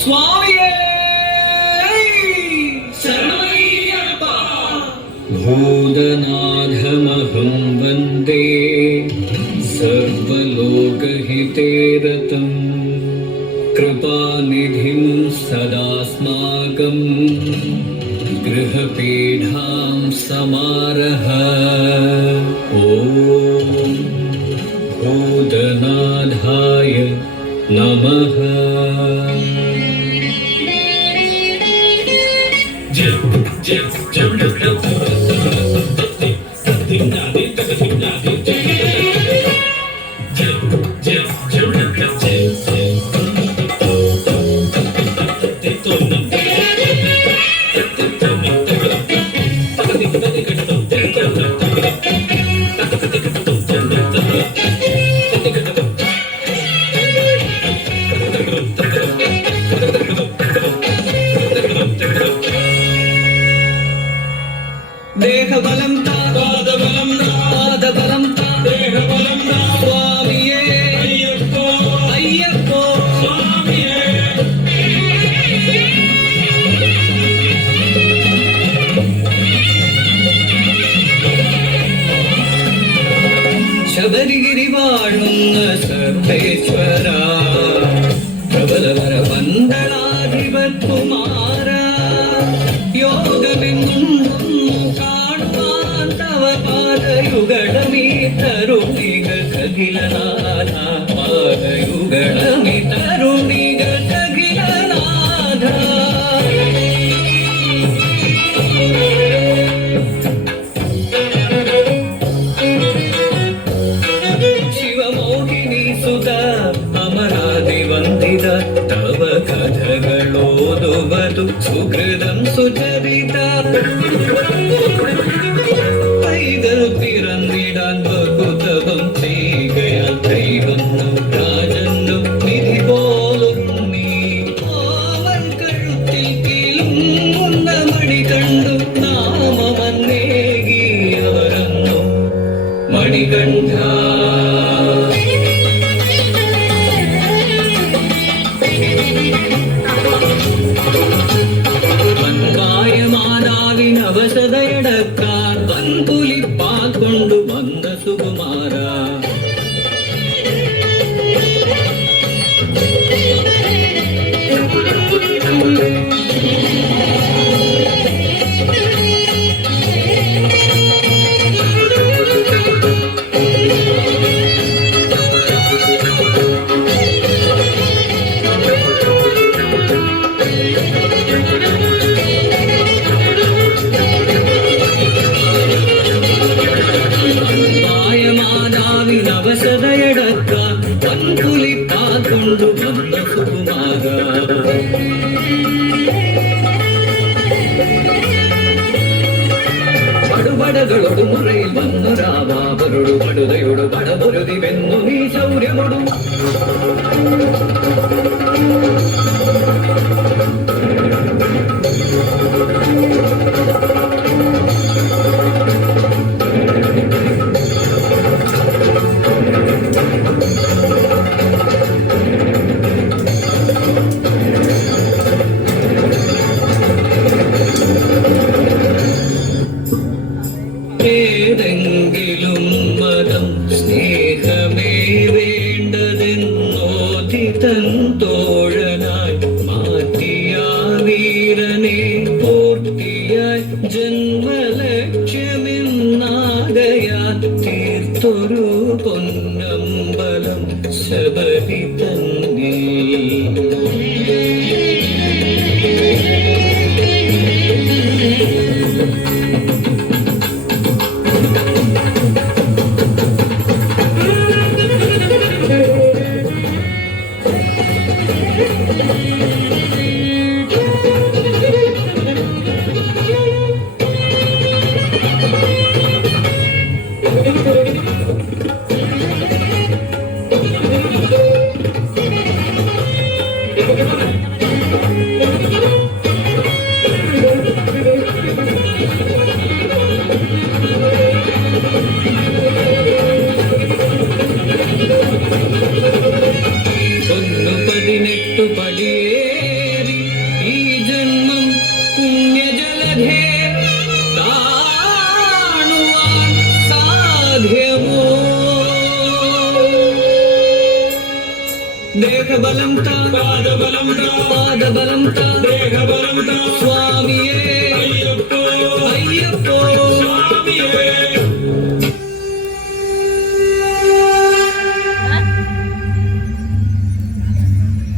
ಸ್ವಾಮಿಯೇ ಶರಣಯ್ಯಪ್ಪ. ಭೂತನಾಥಮಹಂ ವಂದೇ ಸರ್ವಲೋಕಹಿತೇ ರತಂ ಕೃಪಾನಿಧಿಂ ಸದಾಸ್ಮಾಕಂ ಗೃಹಪೀಠಾಂ ಸಮಾರಹ. ಓಂ ಭೂತನಾಥಾಯ ನಮಃ. ದೇಹಬಲಂ ತಾ ಪಾದಬಲಂ ಪಾದಬಲಂ ತಾ ದೇಹಬಲಂ ತಾ ಸ್ವಾಮಿಯೇ ಅಯ್ಯಪ್ಪೋ ಅಯ್ಯಪ್ಪೋ ಸ್ವಾಮಿಯೇ. ശബരിഗിരി വാഴുന്ന സർവേശ്വര പ്രബലവര മണ്ഡലാധിപകുമാര യോഗമെന്നും കാണുവാൻ തവ പാദയുഗളമീ തരുണികൾ കകിലനാഥ പാദയുഗളമീ തരുണികൾ കകിലനാഥ. ಶಿವಮೋಹಿನಿ ಸುತ ಅಮರಾದಿ ವಂದಿತ ತವ കഥകളോതുവതു സുഹൃതം സുചരിത. പൈതൽ പിറന്നിടാൻ ബഹുതവം ചെയ്യുകയാൽ കൈവന്നു രാജന്നു നിധി പോലുണ്ണി. അവൻ കഴുത്തിൽ കിലുങ്ങുന്ന മണി കണ്ടു നാമമന്നേകിയവരന്നു മണികണ്ഠ. അവസതയടക്കാൻ വൻപുലിപ്പാൽ കൊണ്ടു വന്ന സുകുമാര. അവസതയടക്കാൻ വൻപുലിപ്പാൽ കൊണ്ടു വന്ന സുകുമാര. പടുപടകളൊടു മുറയിൽ വന്നു രാമാവരോടു പടുതയോടു പടപൊരുതി വെന്നു നീ ശൗര്യമൊടു. ഏതെങ്കിലും മതം സ്നേഹമേ വേണ്ടതെന്നോദിതൻ തോഴനായി മാറ്റിയ വീരനെ പൂർത്തിയായി ജന്മലക്ഷ്യമെന്നാകയാൽ തീർത്തൊരു പൊന്നമ്പലം ശബരി തന്നെ. പടിയേറി ഈ ജന്മം പുണ്യജലധേ കാണുവാൻ സാധ്യമോ ദേഹബലം താ പാദബലം താ ദേഹബലം താ സ്വാമിയേ അയ്യപ്പോ